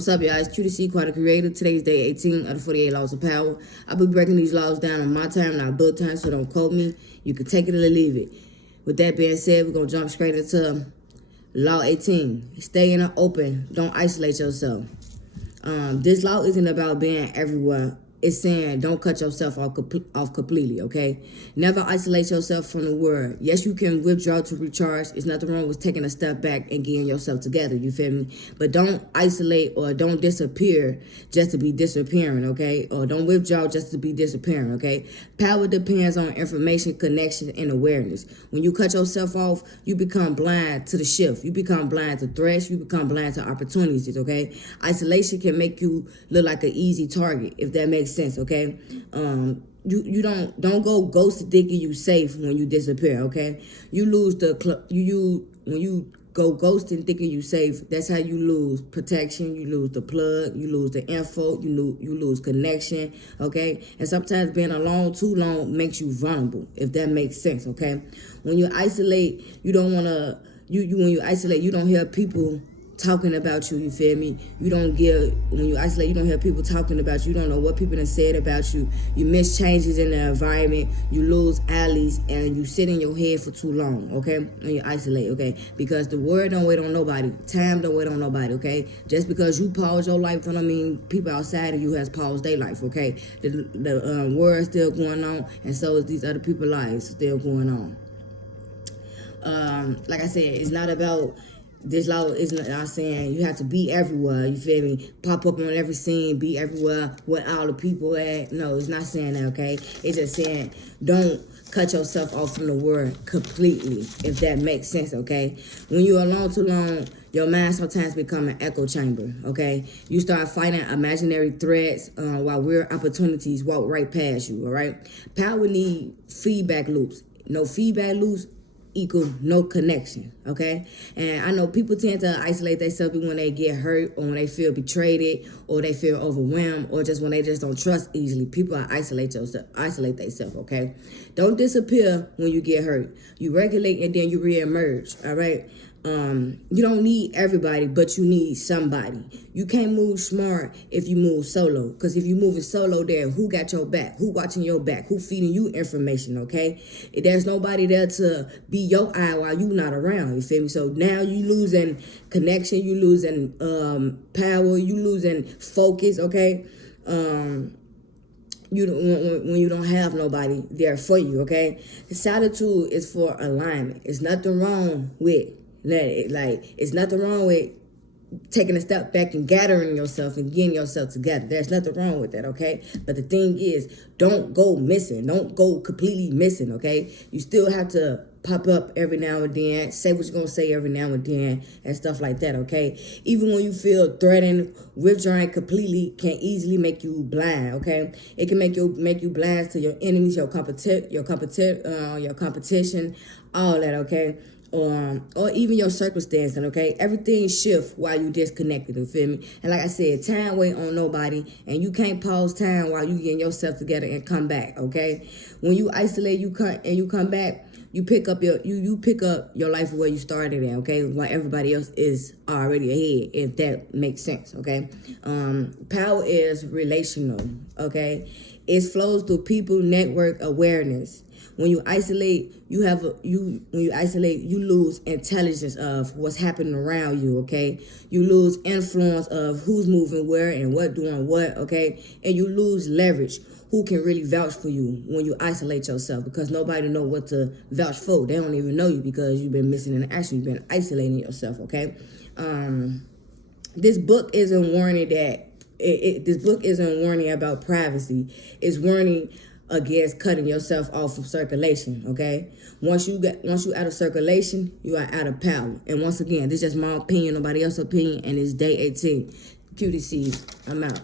What's up, y'all? It's QTC, Quite a Creator. Today's day 18 of the 48 Laws of Power. I'll be breaking these laws down on my time, not book time, so don't quote me. You can take it or leave it. With that being said, we're going to jump straight into Law 18. Stay in the open. Don't isolate yourself. This law isn't about being everywhere. It's saying don't cut yourself off completely, okay? Never isolate yourself from the world. Yes, you can withdraw to recharge. It's nothing wrong with taking a step back and getting yourself together, you feel me? But don't isolate or don't disappear just to be disappearing, okay? Or don't withdraw just to be disappearing, okay? Power depends on information, connection, and awareness. When you cut yourself off, you become blind to the shift. You become blind to threats. You become blind to opportunities, okay? Isolation can make you look like an easy target, if that makes sense, okay? You don't go ghost thinking you safe when you disappear, okay? You lose when you go ghosting thinking you safe. That's how you lose protection. You lose the plug. You lose the info. You lose connection, okay? And sometimes being alone too long makes you vulnerable, if that makes sense, okay? When you isolate, you don't want to. When you isolate, you don't hear people talking about you, you feel me? When you isolate, you don't hear people talking about you. You don't know what people have said about you. You miss changes in the environment. You lose allies, and you sit in your head for too long, okay? When you isolate, okay? Because the word don't wait on nobody. Time don't wait on nobody, okay? Just because you pause your life don't mean people outside of you has paused their life, okay? The word's still going on, and so is these other people's lives still going on. Like I said, it's not about this law is not saying you have to be everywhere, you feel me? Pop up on every scene, be everywhere where all the people at. No, it's not saying that, okay? It's just saying don't cut yourself off from the world completely, if that makes sense, okay? When you're alone too long, your mind sometimes become an echo chamber, okay? You start fighting imaginary threats while weird opportunities walk right past you, all right? Power need feedback loops. No feedback loops equal no connection, okay? And I know people tend to isolate themselves when they get hurt or when they feel betrayed or they feel overwhelmed or just when they just don't trust easily. People isolate themselves, okay? Don't disappear when you get hurt. You regulate and then you reemerge, all right? You don't need everybody, but you need somebody. You can't move smart if you move solo. Because if you moving solo there, who got your back? Who watching your back? Who feeding you information, okay? There's nobody there to be your eye while you not around, you feel me? So now you losing connection, you losing power, you losing focus, okay? When you don't have nobody there for you, okay? Solitude is for alignment. It's nothing wrong with it's nothing wrong with taking a step back and gathering yourself and getting yourself together. There's nothing wrong with that, okay? But the thing is, don't go missing. Don't go completely missing, okay? You still have to pop up every now and then, say what you're going to say every now and then, and stuff like that, okay? Even when you feel threatened, withdrawing completely can easily make you blind, okay? It can make you blind to your enemies, your competition, all that, okay? Or even your circumstance, okay? Everything shifts while you disconnected, you feel me? And like I said, time wait on nobody, and you can't pause time while you getting yourself together and come back, okay? When you isolate, you come back, you pick up your life where you started at, okay? While everybody else is already ahead, if that makes sense, okay? Power is relational, okay? It flows through people, network, awareness. When you isolate, you lose intelligence of what's happening around you, okay? You lose influence of who's moving where and what doing what, okay? And you lose leverage. Who can really vouch for you when you isolate yourself, because nobody know what to vouch for. They don't even know you because you've been missing in action. You've been isolating yourself, okay? This book isn't warning this book isn't warning about privacy. It's warning against cutting yourself off from circulation, okay? Once you out of circulation, you are out of power. And once again, this is just my opinion, nobody else's opinion, and it's day 18. QTC, I'm out.